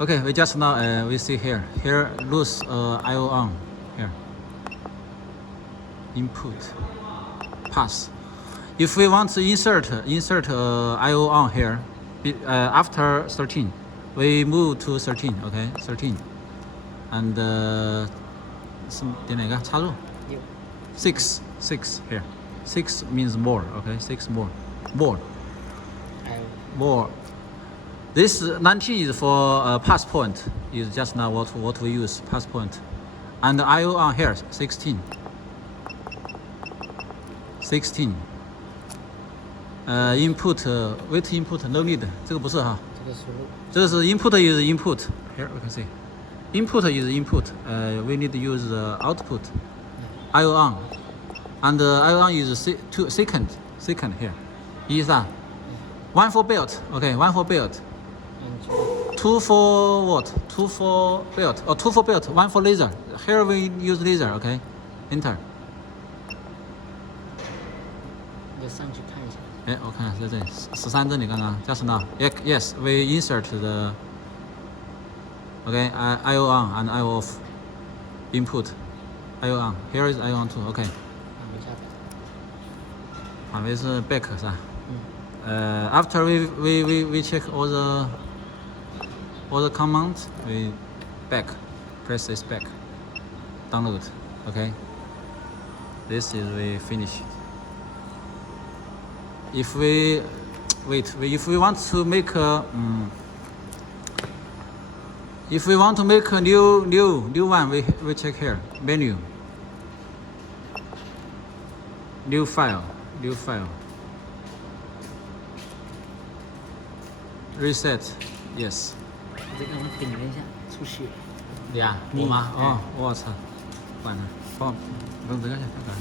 Okay, we just now we see here. Here lose IO on here. Input pass. If we want to insert IO on here, after 13, we move to 13. Okay, 13, and 点哪个插入？6 here. 6 means more. Okay, 6 more. This 19 is for pass point. Is just now what we use pass point, and IO on here 16. 16. Input wait input no need. 这个不是哈。这个是 input is input. Here we can see. Input is input. We need to use output. IO on, and IO on is second here. 1 3. 1 for belt. Okay, 1 for belt. 2 for what? 2 for belt. Or 2 for belt. 1 for laser. Here we use laser. Okay, enter. 你上去看一下。哎，我看在这里13这里刚刚 just now. Yes, we insert the okay IO on and IO off. Input IO on. Here is IO on too. Okay. 返回是 back 是吧？After we check all the commands, we back, press this back, download. Okay. This is we finish. If we if we want to make a new one, we check here menu, new file. Reset, yes. 这个我顶了一下，出血。对呀，我吗？哦，我操，完了，放，弄这个去，看看。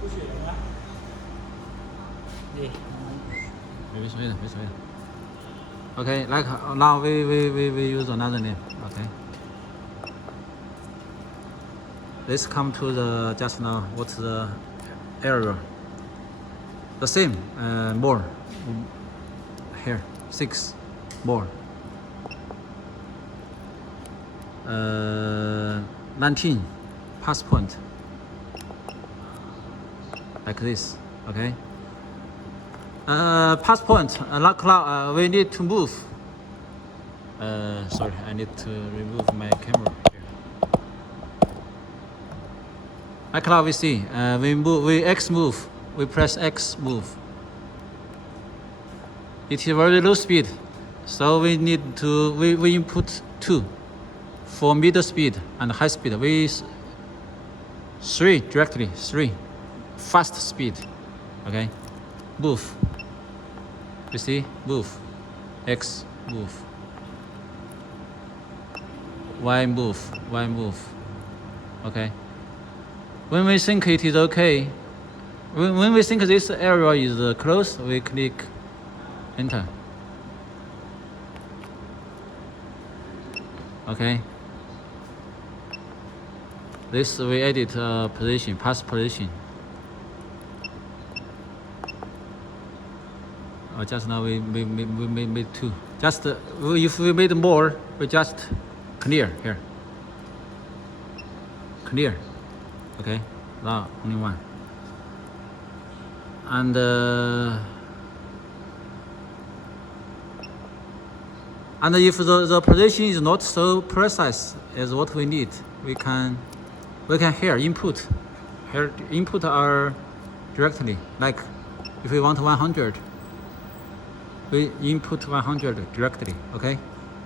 出血了吗？对。没所谓的。Okay, like now we use another name. Okay. Let's come to the just now. What's the error? The same, more. Here, 6 more. 19 pass point. Like this, okay. Pass point. Like now, we need to move. Sorry, I need to remove my camera here. Like now we see, we X move. We press X move. It is very low speed, so we need to we input 2 for middle speed and high speed. We 3 directly 3 fast speed. Okay, move. You see, move. X move. Y move. Okay. When we think it is okay. When we think this area is close, we click enter. Okay. This we edit position, pass position. Just now we made 2. Just if we made more, we just clear here. Clear. Okay. Now only 1. And if the position is not so precise as what we need, we can here input. Here input are directly, like if we want 100, we input 100 directly. Okay,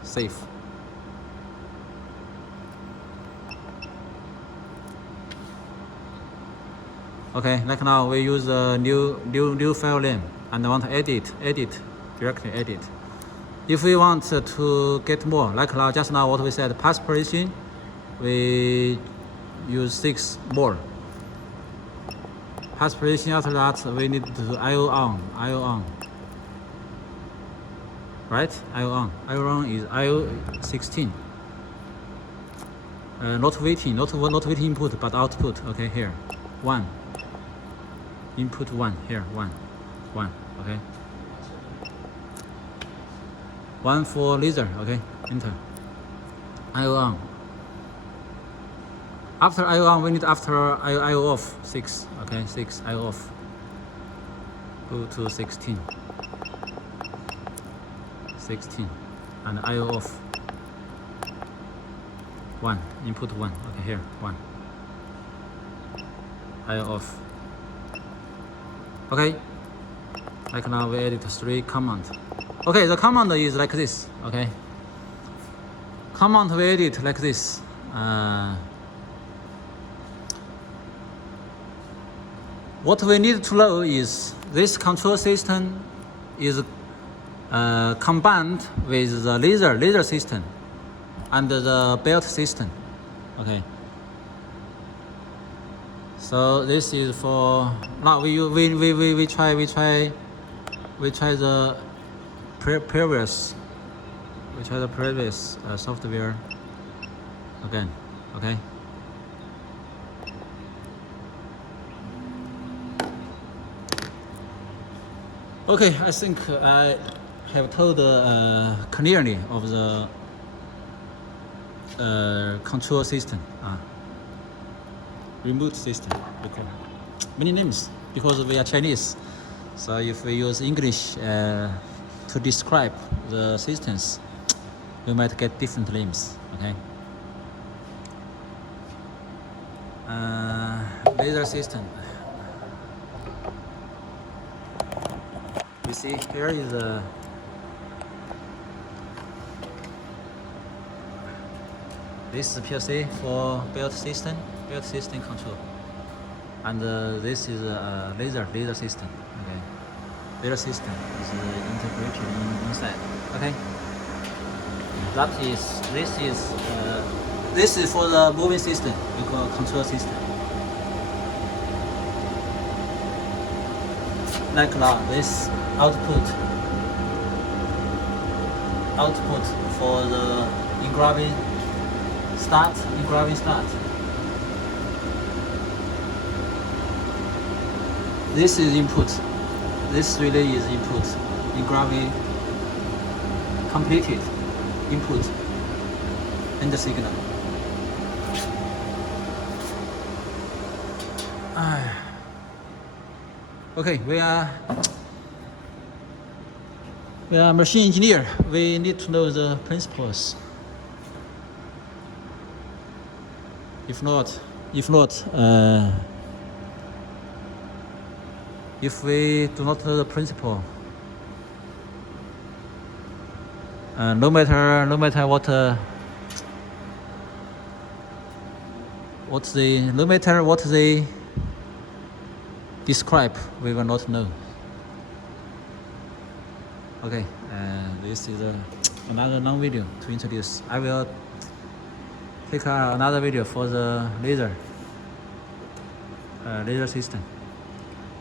save. Okay, like now we use a new file name and want to edit directly edit. If we want to get more, like now just now what we said, pass position, we use 6 more. Pass position after that we need to do IO on. Right? IO on is IO 16. Not waiting input but output. Okay, here 1. Input 1 here 1. Okay. one for laser. Okay, enter. IO on. After IO on, we need after IO off 6. Okay, 6 IO off. Go to 16. 16 and IO off. 1 input 1. Okay, here 1. IO off. Okay. Like now we edit 3 command. Okay, the command is like this. Okay. Command we edit like this. What we need to know is this control system is combined with the laser system and the belt system. Okay. So this is for now. We try the previous. We try the previous software again. Okay. Okay, I think I have told clearly of the control system, remote system. Okay. Many names because we are Chinese. So if we use English to describe the systems, we might get different names. Okay. Laser system. You see, here is this is PLC for belt system control, and this is a laser system. Okay, laser system is integrated inside. Okay, this is for the moving system. We call control system. Like now, this output for the engraving start. This is input. This relay is input. Engraving completed. Input and the signal. Okay, we are machine engineer. We need to know the principles. If we do not know the principle, no matter what they describe, we will not know. Okay, this is another long video to introduce. I will take another video for the laser system.